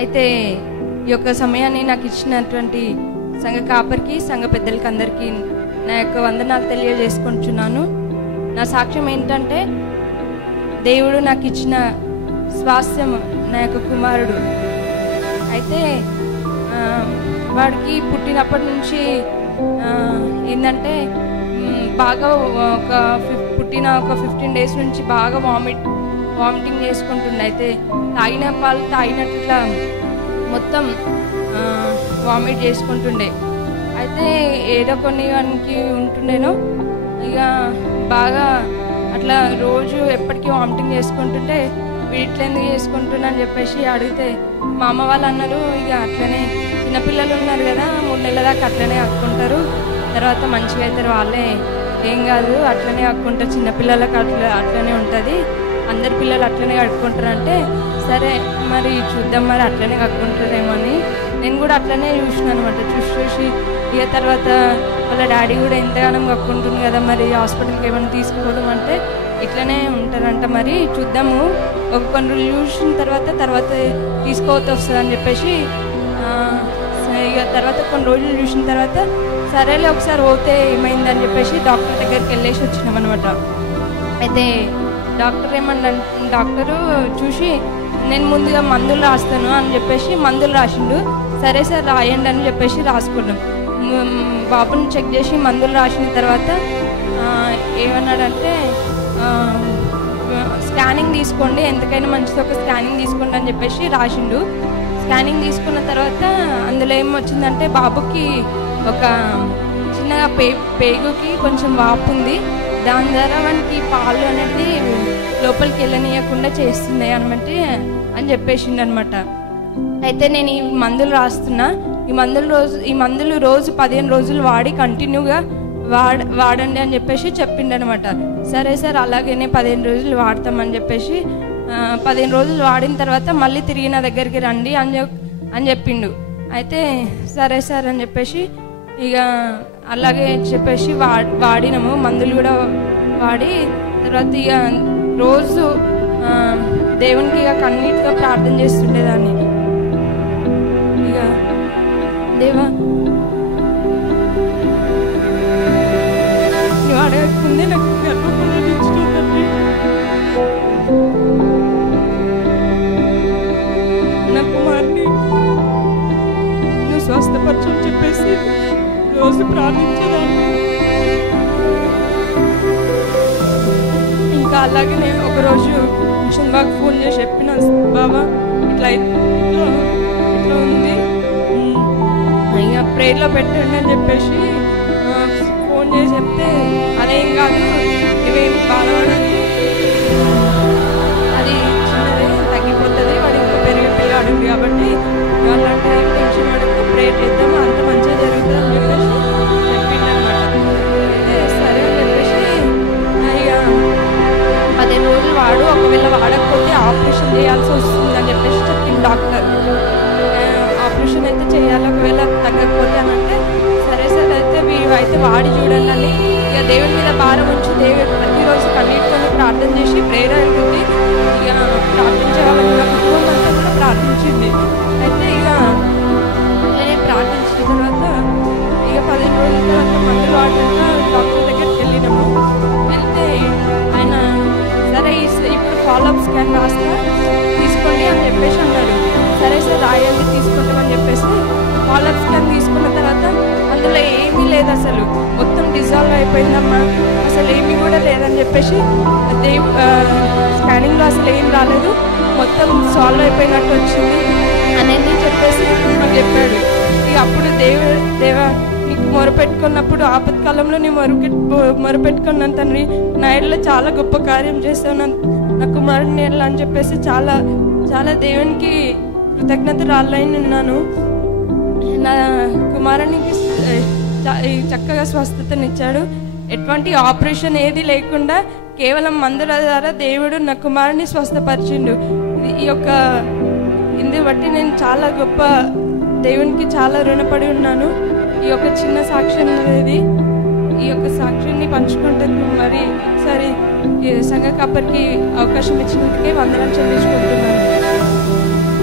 అయితే ఈ యొక్క సమయాన్ని నాకు ఇచ్చినటువంటి సంఘ కాపరికి, సంఘ పెద్దలకి అందరికీ నా యొక్క వందనాలు తెలియజేసుకుంటున్నాను. నా సాక్ష్యం ఏంటంటే, దేవుడు నాకు ఇచ్చిన స్వాస్థ్యం నా యొక్క కుమారుడు. అయితే వాడికి పుట్టినప్పటి నుంచి ఏంటంటే బాగా పుట్టిన ఒక 15 days నుంచి బాగా వామిటింగ్ చేసుకుంటుండే. అయితే తాగిన పాలు తాగినట్లు ఇట్లా మొత్తం వామిట్ చేసుకుంటుండే. అయితే ఏదో కొన్ని వానికి ఉంటుండేనో ఇక బాగా అట్లా రోజు ఎప్పటికీ వామిటింగ్ చేసుకుంటుంటే వీటిలో ఎందుకు చేసుకుంటున్నా అని చెప్పేసి అడిగితే మా అమ్మ వాళ్ళు అన్నారు, ఇక అట్లనే చిన్నపిల్లలు ఉన్నారు కదా, 3 నెలల దాకా అట్లనే అక్కుంటారు, తర్వాత మంచిగా అవుతారు వాళ్ళే, ఏం కాదు అట్లనే అక్కుంటారు, చిన్నపిల్లలకు అట్లనే ఉంటుంది, అందరి పిల్లలు అట్లనే కట్టుకుంటారు అంటే, సరే మరి చూద్దాం మరి అట్లనే కట్టుకుంటారేమో అని నేను కూడా అట్లనే చూసినాను అనమాట. చూసి ఇక తర్వాత వాళ్ళ డాడీ కూడా ఎంతగానో కట్టుకుంటుంది కదా, మరి హాస్పిటల్కి ఏమైనా తీసుకోవడం అంటే ఇట్లనే ఉంటారంట, మరి చూద్దాము ఒక కొన్ని రోజులు చూసిన తర్వాత తీసుకోవద్దు వస్తుంది అని చెప్పేసి ఇక తర్వాత కొన్ని రోజులు చూసిన తర్వాత సరేలే ఒకసారి పోతే ఏమైందని చెప్పేసి డాక్టర్ దగ్గరికి వెళ్ళేసి వచ్చినాం అనమాట. అయితే డాక్టరు చూసి నేను ముందుగా మందులు రాస్తాను అని చెప్పేసి మందులు రాసిండు. సరే సార్ రాయండి అని చెప్పేసి రాసుకున్నాం. బాబుని చెక్ చేసి మందులు రాసిన తర్వాత ఏమన్నాడంటే, స్కానింగ్ తీసుకోండి, ఎంతకైనా మంచిది ఒక స్కానింగ్ తీసుకోండి అని చెప్పేసి రాసిండు. స్కానింగ్ తీసుకున్న తర్వాత అందులో ఏమొచ్చిందంటే, బాబుకి ఒక చిన్నగా పేగుకి కొంచెం వాపు ఉంది, దాని ద్వారా వానికి పాలు అనేది లోపలికి వెళ్ళనీయకుండా చేస్తున్నాయి అనమాట అని చెప్పేసిండు అనమాట. అయితే నేను ఈ మందులు రాస్తున్నా, ఈ మందులు రోజు 15 రోజులు వాడి కంటిన్యూగా వాడండి అని చెప్పేసి చెప్పిండనమాట. సరే సార్ అలాగనే 15 రోజులు వాడతామని చెప్పేసి 15 రోజులు వాడిన తర్వాత మళ్ళీ తిరిగి నా దగ్గరికి రండి అని చెప్పిండు. అయితే సరే సార్ అని చెప్పేసి ఇక అలాగే చెప్పేసి వాడినాము, మందులు కూడా వాడి తర్వాత ఇక రోజు దేవునికి ఇక కన్నీటితో ప్రార్థన చేస్తుండేదాన్ని. ఇక దేవా నువ్వు అడగకుందే నాకు గర్భఫలాన్ని ఇచ్చుతుందండి, నా కుమార్ని నువ్వు స్వస్థపరచని చెప్పేసి రోజు ప్రార్థించేదాన్ని. ఇంకా అలాగే నేను ఒకరోజు మిషన్ బాగా ఫోన్ చేసి చెప్పిన, బాబా ఇట్లా ఉంది, ఇక ప్రేయర్లో పెట్టండి అని చెప్పేసి ఫోన్ చేసి చెప్తే, అదేం కాదు ఇవేం బాధపడదు, అది చిన్నది తగ్గిపోతుంది, వాడు ఇంకా పెరిగే పిల్లాడు కాబట్టి అలాంటి టెన్షన్ పడుతూ ప్రేయర్ చేద్దాము అంత మంచిగా జరుగుతుంది అని చెప్పేసి చెప్పిండు అనమాట. అయితే సరే అని చెప్పేసి ఇక 15 రోజులు వాడు, ఒకవేళ వాడకపోతే ఆపరేషన్ చేయాల్సి వస్తుంది అని చెప్పేసి చెప్పింది డాక్టర్. ఆపరేషన్ అయితే చేయాలి ఒకవేళ తగ్గకపోతే అని అంటే, సరే సార్ అయితే ఇవైతే వాడి చూడండి అని ఇక దేవుని మీద భారం ఉంచి దేవుడు ప్రతిరోజు కన్నీటితో ప్రార్థన చేసి ప్రేయర్ అవుతుంది. ఇక ప్రార్థించే వాళ్ళ కుటుంబం అంతా కూడా ప్రార్థించింది. అయితే ఇక నేను ప్రార్థించిన తర్వాత ఇక 15 రోజుల తర్వాత మందులు వాడినాక డాక్టర్ దగ్గరికి వెళ్ళినాము. వెళ్తే ఆయన సరే ఇప్పుడు ఫాలోఅప్ స్కాన్ రాస్తా తీసుకోండి అని చెప్పేసి అన్నాడు. సరే సార్ రాయండి తీసుకుంటామని చెప్పేసి ఫాలోఅప్ స్కాన్ తీసుకున్న తర్వాత అందులో ఏమీ లేదు, అసలు మొత్తం డిజాల్వ్ అయిపోయిందమ్మా, అసలు ఏమీ కూడా లేదని చెప్పేసి స్కానింగ్లో అసలు ఏం రాలేదు, మొత్తం సాల్వ్ అయిపోయినట్టు వచ్చింది అనేది చెప్పేసి నాకు చెప్పాడు. ఇక అప్పుడు దేవా నీకు మొరపెట్టుకున్నప్పుడు ఆపత్కాలంలో నీ మొరపెట్టుకున్నాను తండ్రి, నా ఏళ్ళలో చాలా గొప్ప కార్యం చేస్తావు, నా కుమారుడిని ఏళ్ళ అని చెప్పేసి చాలా చాలా దేవునికి కృతజ్ఞతరాలై ఉన్నాను. నా కుమారునికి చక్కగా స్వస్థతనిచ్చాడు, ఎటువంటి ఆపరేషన్ ఏది లేకుండా కేవలం మందుల ద్వారా దేవుడు నా కుమారుని స్వస్థపరిచిండు. ఈ యొక్క ఇందు బట్టి నేను చాలా గొప్ప దేవునికి చాలా రుణపడి ఉన్నాను. ఈ యొక్క చిన్న సాక్ష్యం అనేది, ఈ యొక్క సాక్ష్యాన్ని పంచుకుంటాను. మరి ఒకసారి సంఘ కాపరికి అవకాశం ఇచ్చినందుకే వందనాలు చెల్లించుకుంటున్నాను.